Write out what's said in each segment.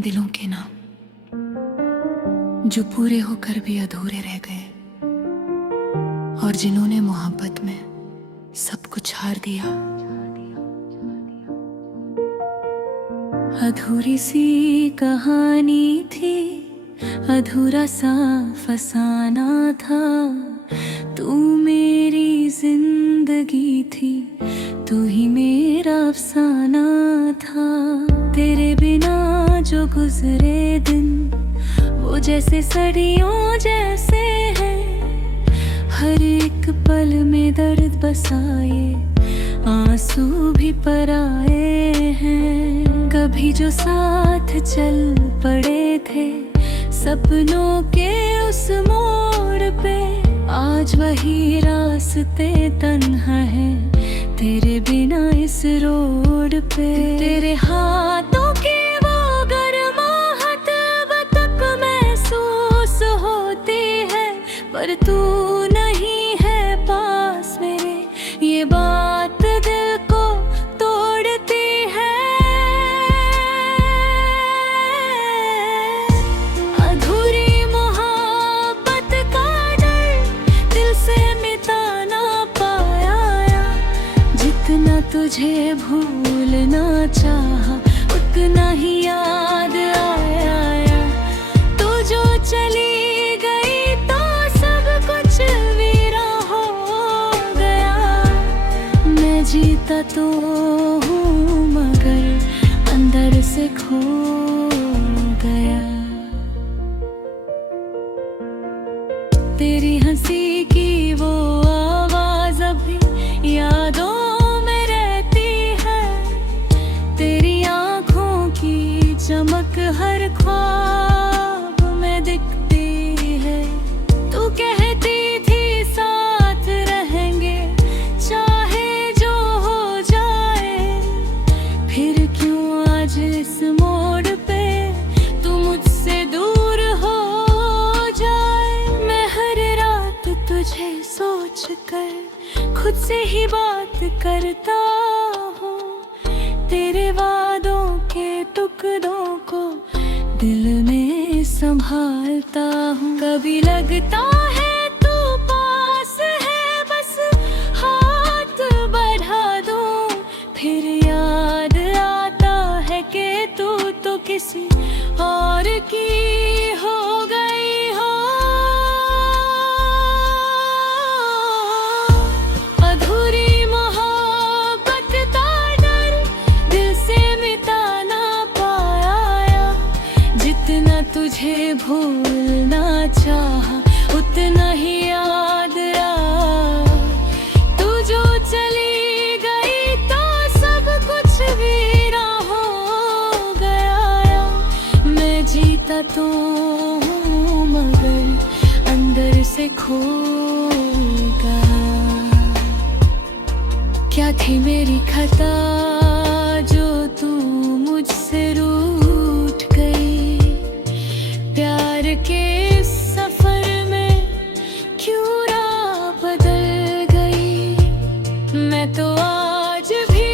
उन दिलों के नाम जो पूरे होकर भी अधूरे रह गए, और जिन्होंने मोहब्बत में सब कुछ हार दिया। अधूरी सी कहानी थी, अधूरा सा फसाना था। तू मेरी जिंदगी थी, तू ही मेरा अफसाना था। तेरे बिना जो गुजरे दिन वो जैसे सदियों जैसे हैं। हर एक पल में दर्द बसाए, आंसू भी पराए हैं। कभी जो साथ चल पड़े थे सपनों के उस मोड़ पे, आज वही रास्ते तन्हा है तेरे बिना इस रोड पे। तेरे हाथों की वो गर्माहट अब तक महसूस होती है, पर तू नहीं है पास मेरे, ये बात दिल को तोड़ती है। अधूरी मोहब्बत का डर दिल से मिटा ना पाया। जितना तुझे भूलना चाहा उतना ही याद आया। तू जो चली गई तो सब कुछ वीरा हो गया। मैं जीता तो हूँ मगर अंदर से खो गया। तेरी हंसी की वो आवाज अभी यादों में रहती है। तेरी आंखों की चमक हर ख्वाब में दिखती है। तू कहती थी साथ रहेंगे चाहे जो हो जाए, फिर क्यों आज इस मोड़ पे तू मुझसे दूर हो जाए। मैं हर रात तुझे सोच कर खुद से ही बात करता हूँ। तेरे वादों के टुकड़ों को दिल में संभालता हूँ। कभी लगता है तू पास है, बस हाथ बढ़ा दूँ। फिर याद आता है कि तू तो किसी और की हो गई हो। अधूरी मोहब्बत का डर दिल से मिटा ना पाया। जितना तुझे भूलना चाहा उतना ही याद आया। तू जो चली गई तो सब कुछ वीरा हो गया। मैं जीता तो हूँ मगर अंदर से खो गया। क्या थी मेरी खता जो तू मुझसे रूठ गई। प्यार के सफर में क्यों राह बदल गई। मैं तो आज भी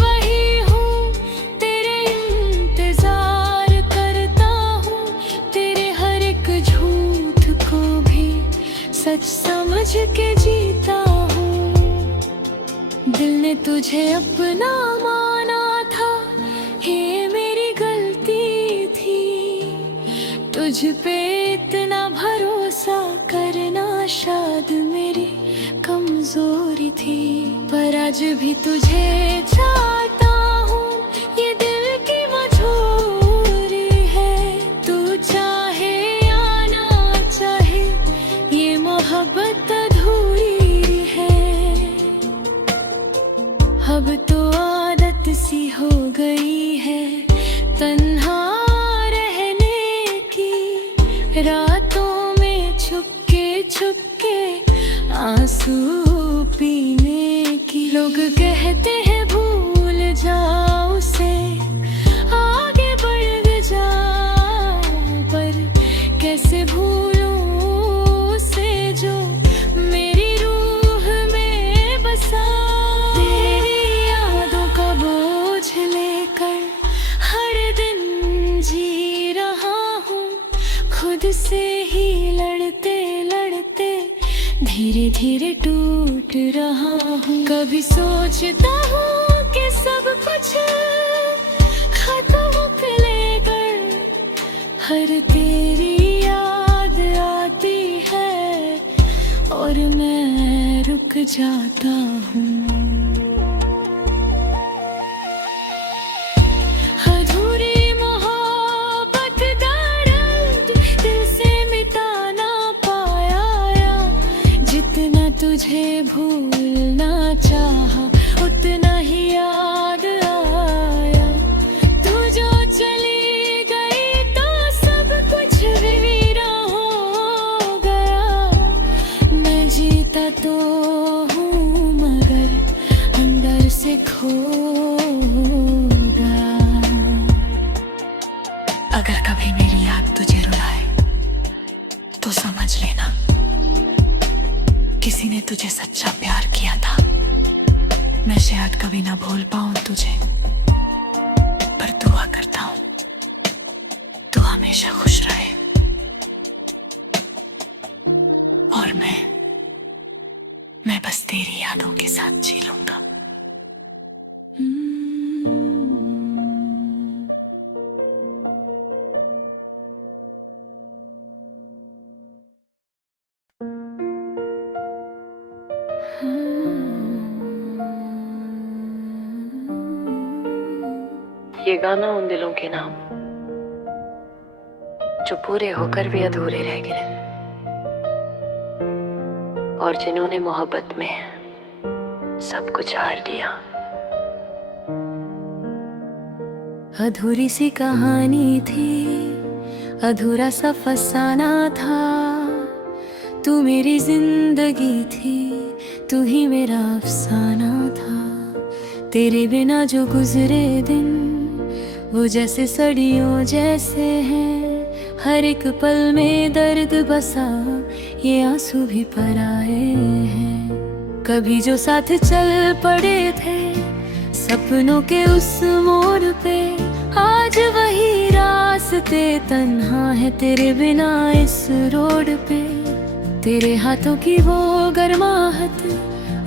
वही हूँ, तेरे इंतजार करता हूँ। तेरे हर एक झूठ को भी सच समझ के जीता हूँ। दिल ने तुझे अपना माना था, ये मेरी गलती थी। तुझ पे इतना भरोसा करना शायद मेरी कमजोरी थी। पर आज भी तुझे चाहता हूँ, ये दिल की मजबूरी है। तू चाहे या ना चाहे ये मोहब्बत अधूरी है। अब तो आदत सी हो गई है तन्हा रहने की। रातों में छुपके आंसू पीने की। लोग कहते हैं भूल जाओ उसे, आगे बढ़ जा, पर कैसे भूलूं उसे जो मेरी रूह में बसा। तेरी यादों का बोझ लेकर हर दिन जी खुद से ही लड़ते लड़ते धीरे धीरे टूट रहा हूँ। कभी सोचता हूँ कि सब कुछ खत्म कर, हर तेरी याद आती है और मैं रुक जाता हूँ। अधूरी मोहब्बत का दर्द दिल से मिटा ना पाया, जितना तुझे भूलना चाहा उतना ही याद आया। तू जो चली गई तो सब कुछ वीरा हो गया। मैं जीता तो हूँ मगर अंदर से खो गया। अगर कभी मेरी याद तुझे रुलाए तो समझ लेना किसी ने तुझे सच्चा प्यार किया था। मैं शायद कभी ना भूल पाऊं तुझे, पर दुआ करता हूं तू हमेशा खुश रहे और मैं बस तेरी यादों के साथ जी लूंगा। ये गाना उन दिलों के नाम जो पूरे होकर भी अधूरे रह गए और जिन्होंने मोहब्बत में सब कुछ हार दिया। अधूरी सी कहानी थी, अधूरा सा फसाना था। तू मेरी जिंदगी थी, तू ही मेरा अफसाना था। तेरे बिना जो गुजरे दिन वो जैसे सड़ियों जैसे हैं। हर एक पल में दर्द बसा, ये आंसू भी पराए हैं। कभी जो साथ चल पड़े थे सपनों के उस मोड़ पे, आज वही रास्ते तन्हा है तेरे बिना इस रोड पे। तेरे हाथों की वो गर्माहट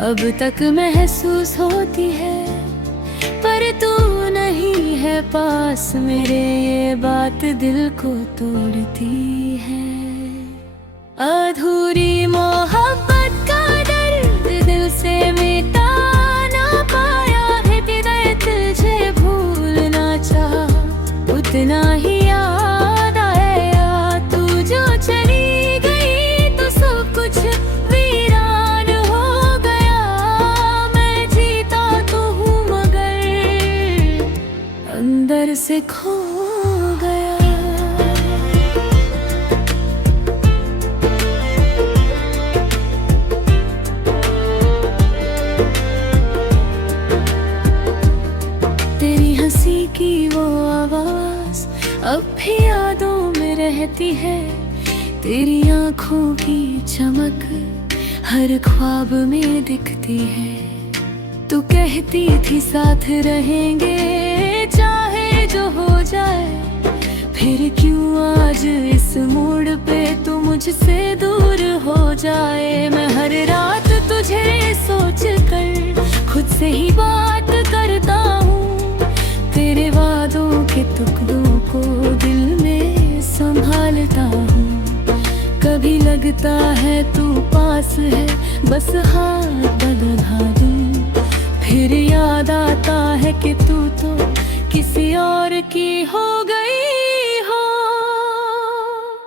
अब तक महसूस होती है, पर तू नहीं है पास मेरे, ये बात दिल को तोड़ती है। अधूरी मोहब्बत का दर्द दिल से मिटा ना पाया है। तेरा तुझे भूलना चाहा उतना ही याद आया। तू जो चली गई तो सब कुछ वीरान हो गया। मैं जीता तो हूँ मगर अंदर से खो गया। तेरी हंसी की वो आवाज अब भी यादों में रहती है। तेरी आंखों की चमक हर ख्वाब में दिखती है। तू कहती थी साथ रहेंगे चाहे जो हो जाए, फिर क्यों आज इस मोड़ पे तू मुझसे दूर हो जाए। मैं हर रात तुझे सोच कर खुद से ही बात करता हूँ। तेरे वादों के टुकड़ों को दिल में संभालता हूँ। कभी लगता है तू पास है, बस हाथ बढ़ा दूँ। फिर याद आता है कि तू तो किसी और की हो गई हो।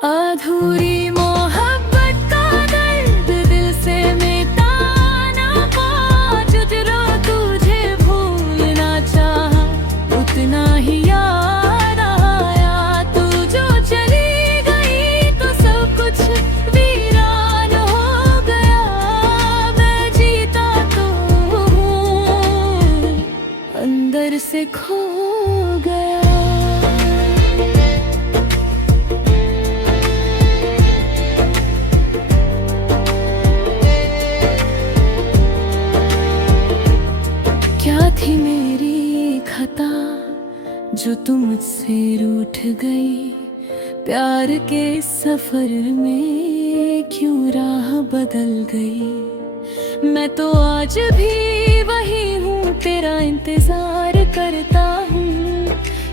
अधूरी मोहब्बत का दर्द दिल से मिटा ना पा। जो तुझे भूलना चाहा उतना ही याद आया। तू जो चली गई तो सब कुछ वीरान हो गया। मैं जीता तो हूँ अंदर से खो गया। क्या थी मेरी खता जो तुम मुझसे रूठ गई। प्यार के इस सफर में क्यों राह बदल गई। मैं तो आज भी वही हूँ, तेरा इंतजार करता हूँ।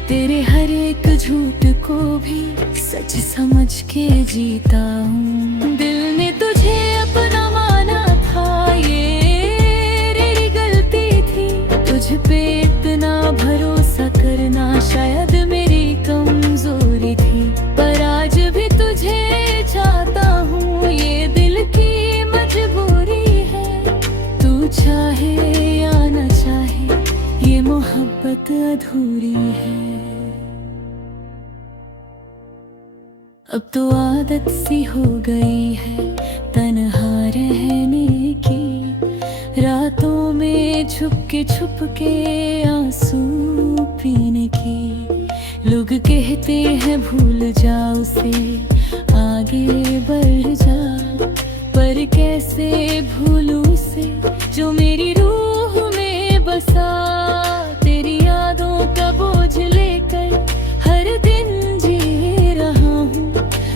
तेरे हर एक झूठ को भी सच समझ के जीता हूँ। दिल ने तुझे अपना माना था, ये तेरी गलती थी। तुझ पे इतना भरोसा करना शायद मेरी कमजोरी थी। पर आज भी तुझे चाहता हूँ, ये दिल की मजबूरी है। तू चाहे या न चाहे, ये मोहब्बत अधूरी है। अब तो आदत सी हो गई है तन्हा रहने की। रातों में छुप के आंसू पीने की। लोग कहते हैं भूल जा उसे, आगे बढ़ जा। पर कैसे भूलूं उसे जो मेरी रूह में बसा। तेरी यादों का बोझ लेकर हर दिन जी रहा हूँ।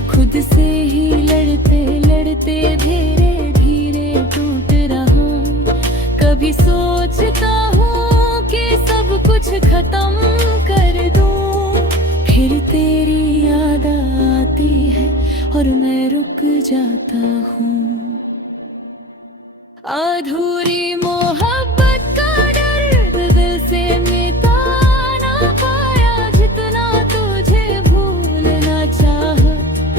खुद से ही लड़ते लड़ते धीरे धीरे टूट रहा। कभी सोचता हूँ कि सब कुछ खत्म कर दूँ, फिर तेरी याद आती है और मैं रुक जाता हूँ। अधूरी मोहब्बत का दर्द दिल से मिटा ना पाया। जितना तुझे भूलना चाहा,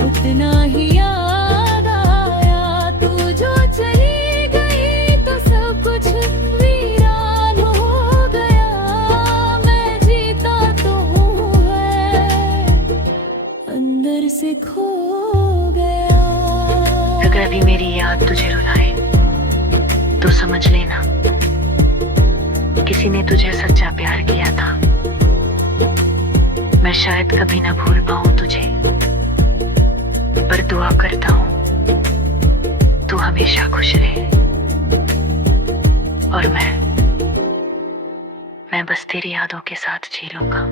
उतना ही याद आया। तू जो चली गई तो सब कुछ वीरान हो गया। मैं जीता तो हूँ है, अंदर से खो गया। अगर अभी मेरी याद तुझे रुलाए तो समझ लेना किसी ने तुझे सच्चा प्यार किया था। मैं शायद कभी ना भूल पाऊं तुझे, पर दुआ करता हूं तू हमेशा खुश रहे। और मैं बस तेरी यादों के साथ जी लूंगा।